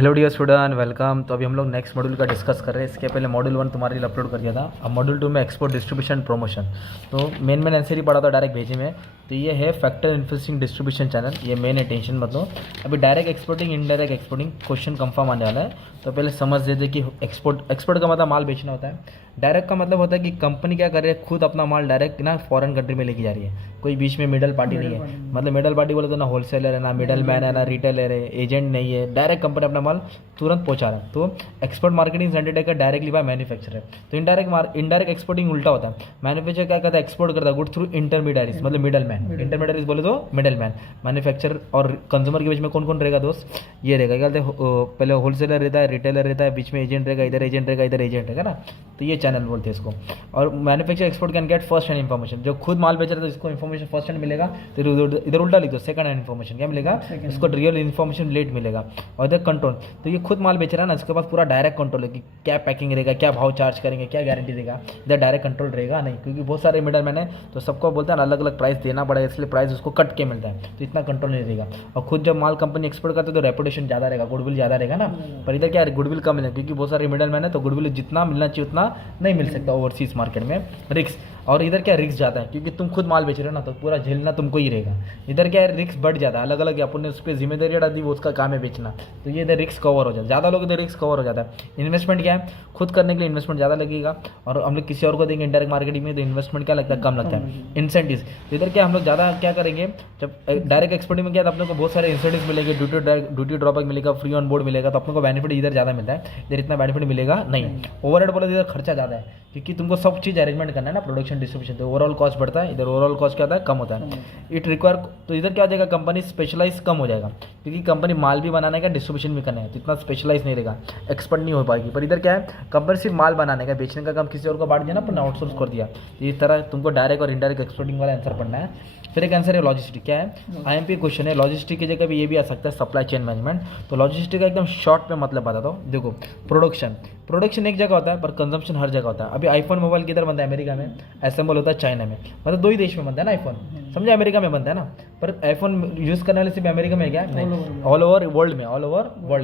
Hello dear student, welcome. तो अभी हम लोग नेक्स्ट मॉड्यूल का डिस्कस कर रहे हैं। इसके पहले मॉड्यूल 1 तुम्हारे लिए अपलोड कर दिया था। अब मॉड्यूल 2 में एक्सपोर्ट डिस्ट्रीब्यूशन प्रमोशन। तो मेन आंसर ही पढ़ा था डायरेक्ट भेजे में। तो ये है फैक्टर इन्फ्लुएंसिंग डिस्ट्रीब्यूशन चैनल। ये मेन है, टेंशन मत लो। अभी direct exporting indirect exporting question confirm आने वाला है। तो पहले समझ देते कि एक्सपोर्ट का मतलब माल बेचना होता है। डायरेक्ट का मतलब होता है कि कंपनी क्या कर रही है, खुद अपना माल डायरेक्ट ना फॉरेन कंट्री में लेके जा रही है। कोई बीच में मिडल पार्टी नहीं है। मतलब मिडल पार्टी बोले तो ना होलसेलर है, ना मिडल मैन है, ना रिटेलर है, एजेंट नहीं है। डायरेक्ट कंपनी अपना माल तुरंत पहुंचा रहा है। तो export marketing undertaker directly by manufacturer. तो इनडायरेक्ट एक्सपोर्टिंग उल्टा होता है। मैन्युफैक्चर क्या करता है, एक्सपोर्ट करता है गुड थ्रू इंटरमीडियरीज, मतलब मिडल मैन। इंटरमीडियरीज बोले तो मिडल मैन। मैन्युफैक्चर और कंज्यूमर के बीच में कौन कौन रहेगा दोस्त, ये रहेगा। क्या कहते हैं, पहले होलसेलर रहता है, रिटेलर रहता है, बीच में एजेंट रहेगा, इधर एजेंट रहेगा, इधर एजेंट रहेगा ना। तो ये चैनल बोलते हैं इसको। और manufacture export can get first hand information. जो खुद माल बेच रहा है तो इसको इन्फॉर्मेशन फर्स्ट हैंड मिलेगा। तो इधर उल्टा लिख दो, सेकंड हैंड इन्फॉर्मेशन क्या मिलेगा, इसको रियल इन्फॉर्मेशन लेट मिलेगा। और इधर कंट्रोल, तो ये खुद माल बेच रहा है ना, इसके पास पूरा डायरेक्ट कंट्रोल है कि क्या पैकिंग रहेगा, क्या भाव चार्ज करेंगे, क्या गारंटी देगा। इधर डायरेक्ट कंट्रोल रहेगा नहीं, क्योंकि बहुत सारे मिडल मैन है। तो सबको बोलता है ना अलग अलग प्राइस देना पड़ेगा, इसलिए प्राइस उसको कट के मिलता है। तो इतना कंट्रोल नहीं रहेगा। और खुद जब माल कंपनी एक्सपोर्ट करते तो रेपुटेशन ज़्यादा रहेगा, गुडविल ज़्यादा रहेगा ना। पर इधर क्या गुडविल कम मिलेगा, क्योंकि बहुत सारे मिडल मैन है। तो गुडविल जितना मिलना चाहिए उतना नहीं मिल सकता ओवरसीज मार्केट में। रिस्क, और इधर क्या रिस्क ज़्यादा है, क्योंकि तुम खुद माल बेच रहे हो ना, तो पूरा झेलना तुमको ही रहेगा। इधर क्या है, रिस्क बढ़ जाता है। अलग अलग अपन ने उस पर जिम्मेदारी डाल दी, वो उसका काम है बेचना। तो ये इधर रिस्क कवर हो जाता है। ज़्यादा लोग इधर रिस्क कवर हो जाता है। इन्वेस्टमेंट क्या है, खुद करने के लिए इन्वेस्टमेंट ज़्यादा लगेगा। और हम लोग किसी और को देंगे इंडायरेक्ट मार्केटिंग में, तो इन्वेस्टमेंट क्या लगता है, कम लगता है। इंसेंटिव, तो इधर क्या हम लोग ज़्यादा क्या करेंगे, जब डायरेक्ट एक्सपोर्टिंग में क्या अपने को बहुत सारे इंसेंटिव मिलेंगे, ड्यूटी ड्रॉबैक मिलेगा, फ्री ऑन बोर्ड मिलेगा। तो अपने को बेनिफिट इधर ज़्यादा मिलता है, इधर इतना बेनिफिट मिलेगा नहीं। ओवरहेड बोले तो इधर खर्चा ज़्यादा है, क्योंकि तुमको सब चीज़ अरेंजमेंट करना है ना, प्रोडक्शन डिस्ट्रीब्यूशन। तो ओवरऑल कॉस्ट बढ़ता है, इधर ओवरऑल कॉस्ट क्या होता है, कम होता है। इट रिक्वायर, तो इधर क्या हो जाएगा, कंपनी स्पेशलाइज कम हो जाएगा, क्योंकि कंपनी माल भी बनाने का, डिस्ट्रीब्यूशन भी करना है। तो इतना स्पेशलाइज नहीं रहेगा, एक्सपर्ट नहीं हो पाएगी। पर इधर क्या है, कंपनी सिर्फ माल बनाने का, बेचने का काम किसी और को बांट दिया ना, अपन आउटसोर्स कर दिया। तो इस तरह तुमको डायरेक्ट और इनडायरेक्ट एक्सपोर्टिंग वाला आंसर पढ़ना है। फिर एक आंसर है लॉजिस्टिक। क्या है, आईएमपी क्वेश्चन है। लॉजिस्टिक की जगह भी ये भी आ सकता है, सप्लाई चेन मैनेजमेंट। तो लॉजिस्टिक का एकदम शॉर्ट में मतलब बताता हूँ। देखो, प्रोडक्शन एक जगह होता है, पर कंजम्पशन हर जगह होता है। अभी आईफोन मोबाइल किधर बनता है, अमेरिका में। असेंबल होता है चाइना में। मतलब दो ही देश में बनता है ना आईफोन, समझे, अमेरिका में बनता है ना। पर आईफोन यूज़ करने वाले सिर्फ अमेरिका में है क्या, नहीं, ऑल ओवर वर्ल्ड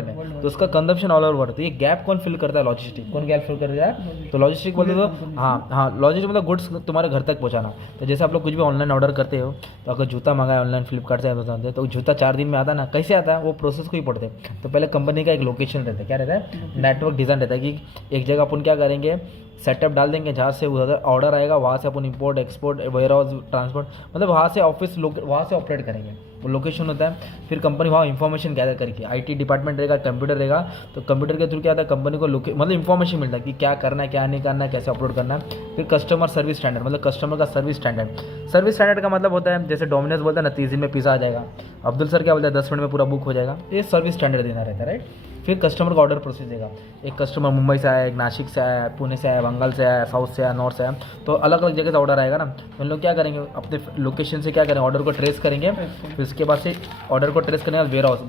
में। तो उसका कंजम्पशन ऑल ओवर। तो ये गैप कौन फिल करता है, लॉजिस्टिक। कौन गैप फिल करता है, तो लॉजिस्टिक बोलते तो हाँ, लॉजिस्टिक मतलब गुड्स तुम्हारे घर तक पहुँचाना। तो जैसे आप लोग कुछ भी ऑनलाइन ऑर्डर करते हो, तो अगर जूता मंगाए ऑनलाइन फ्लिपकार्ट से, अमेजोन से, तो जूता 4 दिन में आता है ना। कैसे आता है, वो प्रोसेस को ही पढ़ते हैं। तो पहले कंपनी का एक लोकेशन रहता है, क्या रहता है, नेटवर्क डिज़ाइन रहता है, कि एक जगह अपन क्या करेंगे, सेटअप डाल देंगे, जहाँ से उधर ऑर्डर आएगा, वहाँ से अपन import export, warehouse, transport, मतलब वहाँ से ऑफिस वहाँ से ऑपरेट करेंगे। वो लोकेशन होता है। फिर कंपनी वहाँ इंफॉर्मेशन गैदर करेगी। आईटी डिपार्टमेंट रहेगा, कंप्यूटर रहेगा। तो कंप्यूटर के थ्रू क्या आता है, कंपनी को मतलब इंफॉर्मेशन मिलता है कि क्या करना है, क्या नहीं करना है, कैसे अपलोड करना है। फिर कस्टमर सर्विस स्टैंडर्ड, मतलब कस्टमर का सर्विस स्टैंडर्ड का मतलब होता है, जैसे डोमिनोज बोलता है ना, 30 दिन में पिज़्ज़ा आ जाएगा। अब्दुल सर क्या बोलता है, 10 मिनट में पूरा बुक हो जाएगा। ये सर्विस स्टैंडर्ड देना रहता है, राइट। फिर कस्टमर का ऑर्डर प्रोसेस देगा। एक कस्टमर मुंबई से आया, एक नासिक से आया, पुणे से आया, बंगाल से आया, साउथ से आया, नॉर्थ से आया। तो अलग अलग जगह से ऑर्डर आएगा ना। तो हम लोग क्या करेंगे, अपने लोकेशन से क्या करेंगे, ऑर्डर को ट्रेस करेंगे। फिर उसके बाद से ऑर्डर को ट्रेस करने के बाद वेयर हाउस,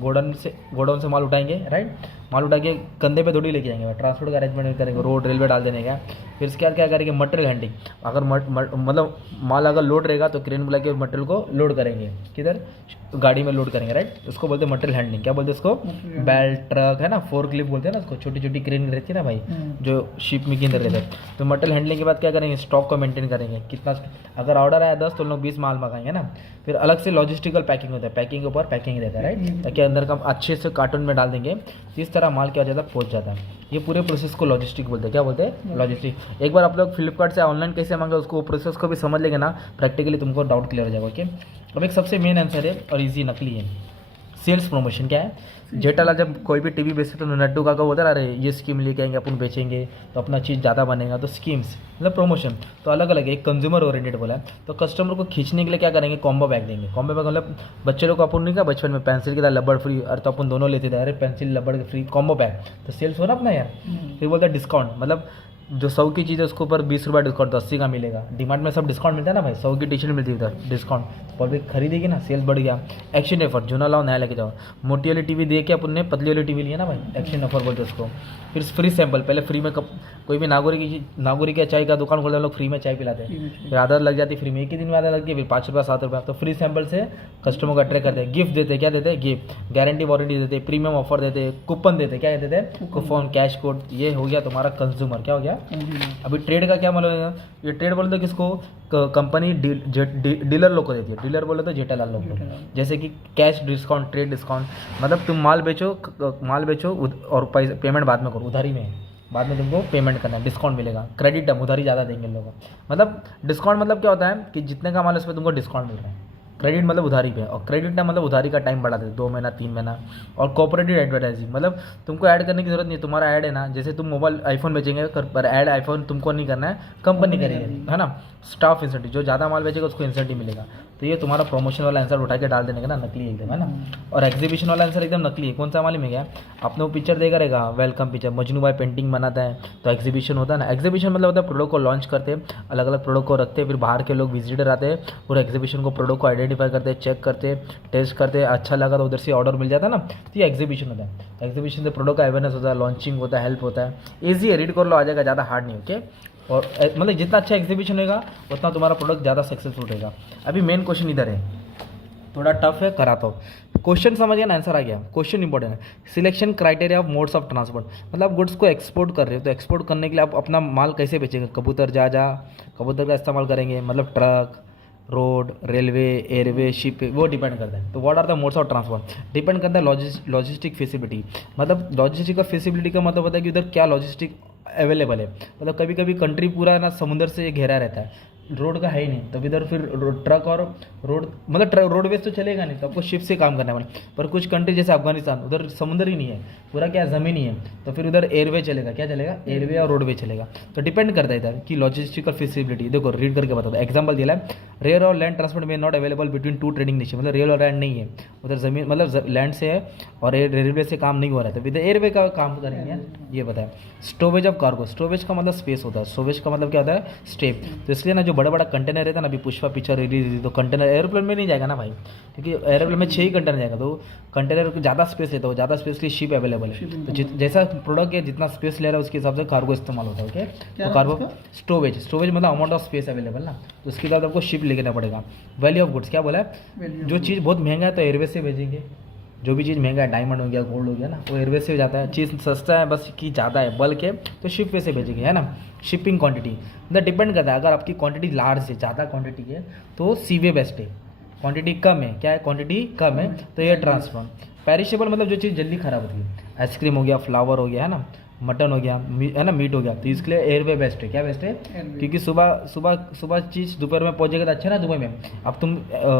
गोडाउन से माल उठाएंगे, राइट। माल उठा के कंधे पे थोड़ी लेके जाएंगे, ट्रांसपोर्ट का अरेंजमेंट करेंगे, रोड रेलवे डाल देने का। फिर इसके बाद क्या करेंगे, मटेरियल हैंडलिंग। अगर मतलब माल अगर लोड रहेगा तो क्रेन बुला के मटेरियल को लोड करेंगे, किधर, गाड़ी में लोड करेंगे, राइट। उसको बोलते हैं मटेरियल हैंडलिंग। क्या बोलते हैं इसको, बेल्ट, ट्रक है ना, फोर्क लिफ्ट बोलते हैं ना उसको। छोटी छोटी क्रेन रहती है ना भाई, जो शिप में के अंदर रहते हैं। तो मटेरियल हैंडलिंग के बाद क्या करेंगे, स्टॉक को मेंटेन करेंगे। कितना, अगर ऑर्डर आया 10 तो लोग 20 माल मंगाएंगे ना। फिर अलग से लॉजिस्टिकल पैकिंग होता है, पैकिंग के ऊपर पैकिंग रहता है, राइट, ताकि अंदर का अच्छे से कार्टून में डाल देंगे। इस तरह माल क्या हो जाता है, पहुंच जाता है। ये पूरे प्रोसेस को लॉजिस्टिक बोलते हैं। क्या बोलते हैं, लॉजिस्टिक। एक बार आप लोग फ्लिपकार्ट से ऑनलाइन कैसे मांगे, उसको प्रोसेस को भी समझ लेंगे ना, प्रैक्टिकली तुमको डाउट क्लियर हो जाएगा। ओके, अब एक सबसे मेन आंसर है और इजी नकली है, सेल्स प्रमोशन। क्या है, जेठालाल जब कोई भी टीवी बेचते तो नड्डू काका बोलता है, अरे ये स्कीम लेके आएंगे अपन, बेचेंगे तो अपना चीज़ ज़्यादा बनेगा। तो स्कीम्स मतलब प्रमोशन तो अलग अलग है। एक कंज्यूमर ओरिएंटेड बोला है, तो कस्टमर को खींचने के लिए क्या करेंगे, कॉम्बो बैग देंगे। कॉम्बो बैग मतलब बच्चे लोग को अपन नहीं, क्या बचपन में पेंसिल के साथ रबड़ फ्री, और तो अपन दोनों लेते थे, अरे पेंसिल रबड़ फ्री, कॉम्बो बैग। तो सेल्स हो ना अपना यार। फिर बोलता है डिस्काउंट, मतलब जो 100 की चीज़ है उसके ऊपर 20 रुपये डिस्काउंट, तो 80 का मिलेगा। डीमार्ट में सब डिस्काउंट मिलता है ना भाई, 100 की टी शर्ट मिलती है उधर डिस्काउंट, पब्लिक खरीदेगी ना, सेल्स बढ़ गया। एक्शन ऑफर, जो ना लाओ नया लेके जाओ। मोटी वाली टीवी दे के अपन ने पतली वाली टीवी लिया ना भाई, एक्शन ऑफर बोलते हैं उसको। फिर फ्री सैंपल, पहले फ्री में कोई भी नागौरी का चाय का दुकान खोलते हैं लोग, फ्री में चाय पिलाते हैं, फिर आदत लग जाती फ्री में, एक ही दिन में आदत लग गई, फिर 5 रुपये 7 रुपये। तो फ्री सैंपल से कस्टमर को अट्रैक्ट करते हैं। गिफ्ट देते हैं, क्या देते हैं, गिफ्ट, गारंटी वारंटी देते हैं, प्रीमियम ऑफर देते हैं, कूपन देते हैं, क्या देते हैं, कूपन, कैश कोड। ये हो गया तुम्हारा कंज्यूमर, क्या हो गया। अभी ट्रेड का क्या मतलब है, ये ट्रेड बोलते हैं किसको, कंपनी डीलर लोग को देती है। डीलर बोले तो जेठालाल लोग को, जैसे कि कैश डिस्काउंट, ट्रेड डिस्काउंट, मतलब तुम माल बेचो और पेमेंट बाद में करो, उधारी में, बाद में तुमको पेमेंट करना है, डिस्काउंट मिलेगा। क्रेडिट टर्म, उधारी ज़्यादा देंगे लोगों को। मतलब डिस्काउंट मतलब क्या होता है कि जितने का माल है उस पर तुमको डिस्काउंट मिल रहा है। क्रेडिट मतलब उधारी पे, और क्रेडिट टर्म मतलब उधारी का टाइम बढ़ा देते, 2 महीना 3 महीना। और कोऑपरेटिव एडवर्टाइजिंग, मतलब तुमको ऐड करने की जरूरत नहीं है, तुम्हारा ऐड है ना, जैसे तुम मोबाइल आईफोन बेचेंगे पर ऐड आईफोन तुमको नहीं करना है, कंपनी करेगी, है ना। स्टाफ इंसेंटिव, जो ज़्यादा माल बेचेगा उसको इंसेंटिव मिलेगा। तो ये तुम्हारा प्रमोशन वाला आंसर उठा के डाल देने का ना, नकली एकदम, है ना। और एग्जीबिशन वाला आंसर एकदम नकली है। कौन सा मालूम है क्या, आपने वो पिक्चर देखा रहेगा, वेलकम पिक्चर, मजनू भाई पेंटिंग बनाता है, तो एग्जीबिशन होता है ना। एग्जीबिशन मतलब होता है प्रोडक्ट को लॉन्च करते हैं, अलग अलग प्रोडक्ट को रखते हैं, फिर बाहर के लोग विजिटर आते हैं, पूरे एग्जीबिशन को, प्रोडक्ट को आइडेंटिफाई करते हैं, चेक करते, टेस्ट करते, अच्छा लगा तो उधर से ऑर्डर मिल जाता है ना। तो ये एग्जीबिशन होता है। एग्जीबिशन से प्रोडक्ट का अवेयरनेस होता है, लॉन्चिंग होता है, हेल्प होता है। ईजी है, रीड कर लो, आ जाएगा, ज़्यादा हार्ड नहीं, ओके। और मतलब जितना अच्छा एग्जीबिशन होगा उतना तुम्हारा प्रोडक्ट ज़्यादा सक्सेसफुल रहेगा। अभी मेन क्वेश्चन इधर है, थोड़ा टफ है, कराता हूँ। क्वेश्चन समझ गया ना, आंसर आ गया। क्वेश्चन इंपॉर्टेंट है, selection criteria of modes of transport, मतलब गुड्स को एक्सपोर्ट कर रहे हो तो एक्सपोर्ट करने के लिए आप अपना माल कैसे बेचेंगे। कबूतर कबूतर का इस्तेमाल करेंगे, मतलब truck, road, railway, airway, ship, वो डिपेंड करता है। तो what are the modes of transport, depend करता है लॉजिस्टिक फैसिलिटी। मतलब लॉजिस्टिक का फैसिलिटी का मतलब होता है कि उधर क्या लॉजिस्टिक अवेलेबल है। मतलब कभी कभी कंट्री पूरा ना समुद्र से घेरा रहता है, रोड का है ही नहीं, तो इधर फिर ट्रक और रोड, मतलब रोडवेज तो चलेगा नहीं, तो आपको शिप से काम करना है। पर कुछ कंट्री जैसे अफगानिस्तान, उधर समुद्र ही नहीं है, पूरा क्या ज़मीन ही है, तो फिर उधर एयरवे चलेगा, क्या चलेगा, एयरवे और रोडवे चलेगा। तो डिपेंड करता है इधर कि लॉजिस्टिकल फैसिलिटी। देखो रीड करके बता दो, एग्जाम्पल दिया है, रेल और लैंड ट्रांसपोर्ट में not available between 2 trading nation, मतलब रेल और लैंड नहीं है उधर, ज़मीन मतलब लैंड से है और रेलवे से काम नहीं हो रहा है, तो इधर एयरवे का काम करेंगे, ये बताया। स्टोवेज ऑफ कार्गो, स्टोवेज का मतलब स्पेस होता है, स्टोवेज का मतलब क्या होता है, स्टेप। तो इसलिए ना जो बड़ा बड़ा कंटेनर रहता है ना, अभी पुष्पा पिक्चर रिलीज हुई तो कंटेनर एरोप्लेन में नहीं जाएगा ना भाई, क्योंकि एरोप्लेन में 6 ही कंटेनर जाएगा, तो कंटेनर को ज़्यादा स्पेस लेता है, ज़्यादा स्पेस के लिए शिप अवेलेबल है। तो जैसा प्रोडक्ट है जितना स्पेस ले रहा है उसके हिसाब से कार्गो इस्तेमाल होता है, ओके। तो कार्गो स्टोवेज मतलब अमाउंट ऑफ स्पेस अवेलेबल ना, तो उसके बाद आपको शिप लेना पड़ेगा। वैल्यू ऑफ गुड्स क्या बोला है, जो चीज़ बहुत महंगा है तो एयरवे से भेजेंगे, जो भी चीज़ महंगा है, डायमंड हो गया, गोल्ड हो गया ना, वो एयरवे से हो जाता है। चीज़ सस्ता है बस कि ज़्यादा है, बल्क है, तो शिप पे से भेजेंगे, है ना। शिपिंग क्वांटिटी मतलब डिपेंड करता है, अगर आपकी क्वांटिटी लार्ज है, ज़्यादा क्वांटिटी है तो सीवे बेस्ट है, क्वांटिटी कम है, क्या है, क्वांटिटी कम है तो एयर ट्रांसपोर्ट। पेरिशेबल मतलब जो चीज़ जल्दी खराब होती है, आइसक्रीम हो गया, फ्लावर हो गया, है ना, मटन हो गया, है ना, मीट हो गया, तो इसके लिए एयरवे बेस्ट है। क्या बेस्ट है, क्योंकि सुबह चीज़ दोपहर में पहुंचेगा तो अच्छा ना। दुबई में अब तुम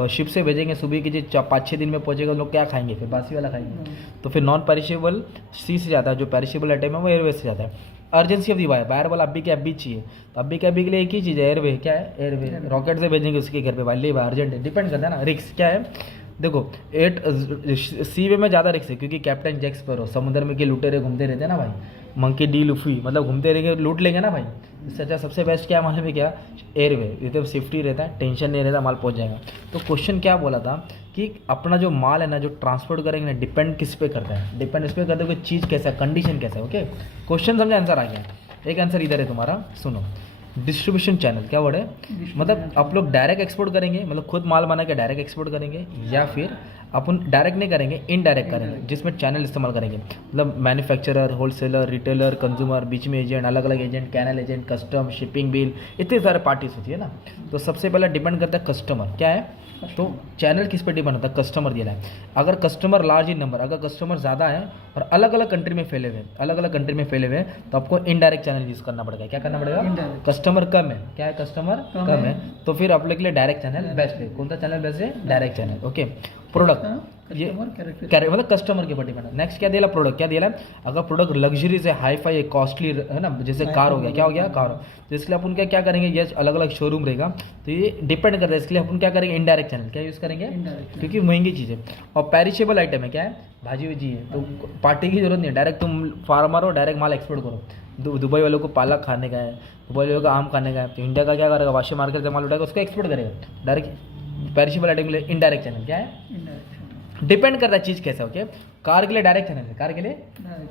शिप से भेजेंगे, सुबह की चीज़ 5-6 दिन में पहुंचेगा, लोग क्या खाएंगे, फिर बासी वाला खाएंगे। तो फिर नॉन पेरिशेबल सी से जाता है, जो पेरिशेबल आइटम है वो एयरवे से जाता है। अर्जेंसी ऑफ दी बायर वाला अभी के अभी चाहिए, तो अभी के अभी के लिए एक ही चीज़ है, एयरवे। क्या है, एयरवे। रॉकेट से भेजेंगे उसके घर पे, भाई ले अर्जेंट है, डिपेंड करता है ना। रिक्स क्या है, देखो सी वे में ज़्यादा रिक्स है, क्योंकि कैप्टन जैक स्पैरो समुद्र में के लुटेरे घूमते रहते हैं ना भाई, मंकी डी लुफी, मतलब घूमते रहेंगे, लूट लेंगे ना भाई। इससे अच्छा सबसे बेस्ट क्या मालूम है क्या, एयरवे। ये तो सेफ्टी रहता है, टेंशन नहीं रहता, माल पहुंच जाएगा। तो क्वेश्चन क्या बोला था कि अपना जो माल है ना, जो ट्रांसपोर्ट करेंगे ना, डिपेंड किस पे करता है, डिपेंड इस पे करता है कि चीज़ कैसा है, कंडीशन कैसा है, ओके। क्वेश्चन समझे, आंसर आ गया। एक आंसर इधर है तुम्हारा, सुनो। डिस्ट्रीब्यूशन चैनल क्या वर्ड है, मतलब आप लोग डायरेक्ट एक्सपोर्ट करेंगे, मतलब खुद माल बना के डायरेक्ट एक्सपोर्ट करेंगे, या फिर अपन डायरेक्ट नहीं करेंगे, इनडायरेक्ट करेंगे, जिसमें चैनल इस्तेमाल करेंगे। मतलब मैन्युफैक्चरर, होलसेलर, रिटेलर, कंज्यूमर, बीच में एजेंट, अलग अलग agent, canal agent, custom, shipping bill, इतने सारे पार्टीज होती है ना। तो सबसे पहले डिपेंड करता है कस्टमर, क्या है, तो चैनल किस पे डिपेंड होता है, कस्टमर दिया है। अगर कस्टमर लार्ज इन नंबर, अगर कस्टमर ज़्यादा है और अलग अलग कंट्री में फैले हुए हैं, तो आपको इनडायरेक्ट चैनल यूज़ करना पड़ेगा। क्या करना पड़ेगा, कस्टमर कम है, क्या है, कस्टमर कम है, तो फिर आप लोग के लिए डायरेक्ट चैनल बेस्ट है। कौन सा चैनल बेस्ट है, डायरेक्ट चैनल, ओके। प्रोडक्ट ये मतलब कस्टमर के ऊपर डिपेंड है। नेक्स्ट क्या दिया, प्रोडक्ट क्या दिया है, अगर प्रोडक्ट लग्जरीज है, हाई फाई है, कॉस्टली है ना, जैसे कार हो गया, क्या हो गया, कार, तो इसके लिए अपन क्या करेंगे, ये अलग अलग शोरूम रहेगा, तो ये डिपेंड करता है। इसके लिए अपन क्या करेंगे, इनडायरेक्ट चैनल क्या यूज़ करेंगे, क्योंकि महंगी चीज़ है। और पेरिशेबल आइटम है, क्या है, भाजी वजी है, तो पार्टी की जरूरत नहीं है, डायरेक्ट तुम फार्मर हो, डायरेक्ट माल एक्सपोर्ट करो। दुबई वालों को पालक खाने का है, दुबई वालों को आम खाने का है, तो इंडिया का क्या करेगा, वाशी मार्केट से माल उठाएगा, उसको एक्सपोर्ट करेगा डायरेक्ट पेरिशेबल आइटम के लिए। इनडायरेक्ट चैनल क्या है, डिपेंड करता है चीज़ कैसा, ओके। कार के लिए डायरेक्ट चैनल है, कार के लिए,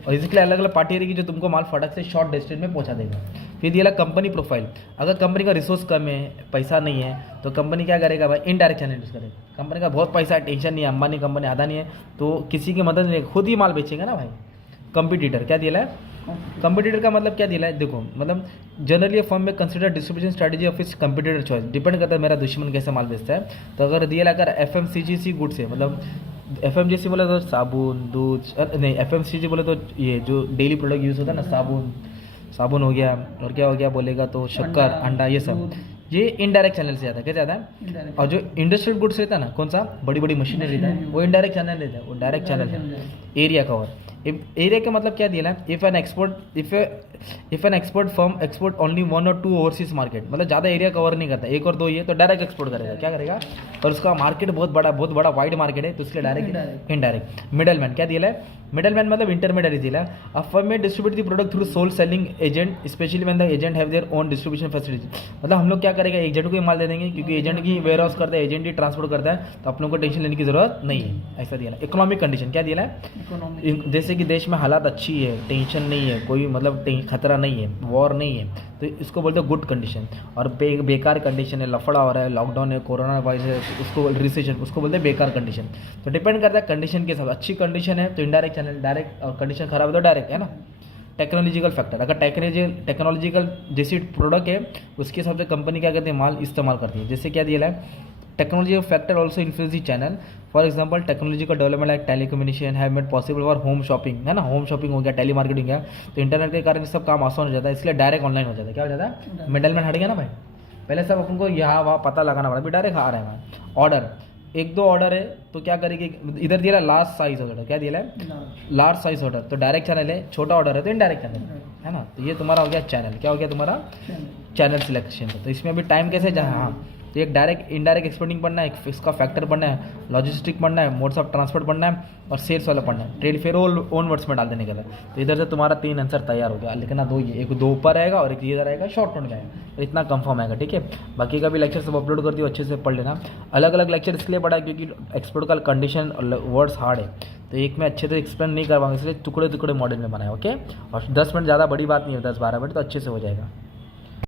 और इसके लिए अलग अलग पार्टी रहेगी जो तुमको माल फटक से शॉर्ट डिस्टेंस में पहुंचा देगा। फिर ये कंपनी प्रोफाइल, अगर कंपनी का रिसोर्स कम है, पैसा नहीं है, तो कंपनी क्या करेगा भाई, इनडायरेक्ट चैनल यूज़ करेगा। कंपनी का बहुत पैसा है, टेंशन नहीं है, अंबानी कंपनी आधा नहीं है, तो किसी की मदद नहीं, खुद ही माल बेचेगा ना भाई। कंपटीटर क्या दिया है, कंपटीटर का मतलब क्या दिया है, देखो मतलब जनरली फर्म में कंसिडर डिस्ट्रीब्यूशन स्ट्रेटजी ऑफ इस कंपटीटर चॉइस, डिपेंड करता है मेरा दुश्मन कैसे माल बेचता है। तो अगर दिया अगर FMCG गुड्स है, मतलब FMCG बोले तो साबुन, दूध, नहीं FMCG बोले तो ये जो डेली प्रोडक्ट यूज़ होता है ना, साबुन हो गया, और क्या हो गया बोलेगा तो शक्कर, अंडा, ये सब, ये इनडायरेक्ट चैनल से आता है। क्या आता है, और जो इंडस्ट्रियल गुड्स रहता है ना, कौन सा, बड़ी बड़ी मशीनरी रहता है, वो इनडायरेक्ट चैनल रहता है, वो डायरेक्ट चैनल है। एरिया कवर, एरिया का मतलब क्या दिया है, if an export firm export only 1 और 2 ओवरसीज मार्केट, मतलब ज़्यादा एरिया कवर नहीं करता, 1 और 2 ये, तो डायरेक्ट एक्सपोर्ट करेगा। क्या करेगा, और उसका मार्केट बहुत बड़ा वाइड मार्केट है, तो इसलिए डायरेक्ट। इनडायरेक्ट मिडलमैन क्या दिया है, मिडलमैन मतलब इंटरमीडियरी दिया है। A firm may distribute the product through sole selling agent, specially when the agent have their own distribution facility, मतलब हम लोग क्या करेंगे, एजेंट को ही माल दे देंगे, क्योंकि एजेंट की वेयर हाउस करता है, एजेंट ही ट्रांसपोर्ट करता है, तो आप लोगों को टेंशन लेने की जरूरत नहीं है, ऐसा दिया है। इकोनॉमिक कंडीशन क्या दिया है, जैसे कि देश में हालात अच्छी है, टेंशन नहीं है, कोई मतलब खतरा नहीं है, वॉर नहीं है, तो इसको बोलते हैं गुड कंडीशन। और बेकार कंडीशन है, लफड़ा हो रहा है, लॉकडाउन है, कोरोना वायरस है, उसको रिसेशन, उसको बोलते हैं बेकार कंडीशन। तो डिपेंड करता है कंडीशन के साथ, अच्छी कंडीशन है तो इनडायरेक्ट चैनल डायरेक्ट, और कंडीशन खराब है तो डायरेक्ट, है ना। टेक्नोलॉजिकल फैक्टर, अगर टेक्नोलॉजिकल जैसी प्रोडक्ट है उसके हिसाब से कंपनी क्या करती है, माल इस्तेमाल करती है। जैसे क्या दिया है, technology factor also influence the channel, for example technological development like telecommunication have made possible for home shopping, है ना, होम शॉपिंग हो गया, टेली मार्केटिंग है, तो इंटरनेट के कारण सब काम आसान हो जाता है, इसलिए डायरेक्ट ऑनलाइन हो जाता है। क्या हो जाता है, मिडलमैन हट गया ना भाई, पहले सब अपन को यहाँ वहाँ पता लगाना पड़ा, अभी डायरेक्ट आ रहा है। ऑर्डर, 1-2 ऑर्डर है तो क्या करेगी, इधर दिया लार्ज साइज ऑर्डर, क्या दिया है, लार्ज साइज ऑर्डर, तो डायरेक्ट चैनल है, छोटा ऑर्डर है तो इनडायरेक्ट चैनल है ना। तो ये तुम्हारा हो गया चैनल, क्या हो गया तुम्हारा, चैनल सिलेक्शन। तो इसमें अभी टाइम कैसे जहाँ, हाँ, तो एक डायरेक्ट इनडायरेक्ट एक्सपोर्टिंग पढ़ना है, इसका फैक्टर पढ़ना है, लॉजिस्टिक पढ़ना है, मोड्स ऑफ ट्रांसपोर्ट पढ़ना है, और सेल्स वाला पढ़ना है, ट्रेड फेयर ओन वर्ड्स में डाल देने के लिए। तो इधर से तुम्हारा 3 आंसर तैयार हो गया, लेकिन ना 2 ये, एक 2 ऊपर आएगा और एक इधर आएगा, शॉर्ट नोट का आएगा, तो इतना कंफर्म आएगा, ठीक है। बाकी का भी लेक्चर सब अपलोड कर दियो, अच्छे से पढ़ लेना। अलग अलग लेक्चर इसलिए पढ़ा क्योंकि एक्सपोर्ट का कंडीशन वर्ड्स हार्ड है, तो एक में अच्छे से एक्सप्लेन नहीं कर पाऊंगा, इसलिए टुकड़े मॉडल में बनाया, ओके। और 10 मिनट ज़्यादा बड़ी बात नहीं है, 10-12 मिनट तो अच्छे से हो जाएगा।